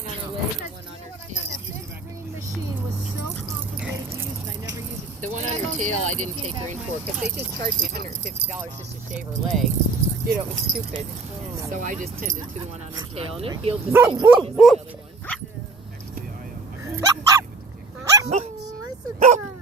one on her leg and one on her tail. That big green machine was so complicated to use, but I never used it. The one on her tail I didn't take her in for because they just charged me $150 just to shave her leg. You know, it was stupid. So I just tended to the one on her tail, and it healed the same way as the other one. Oh, listen to her.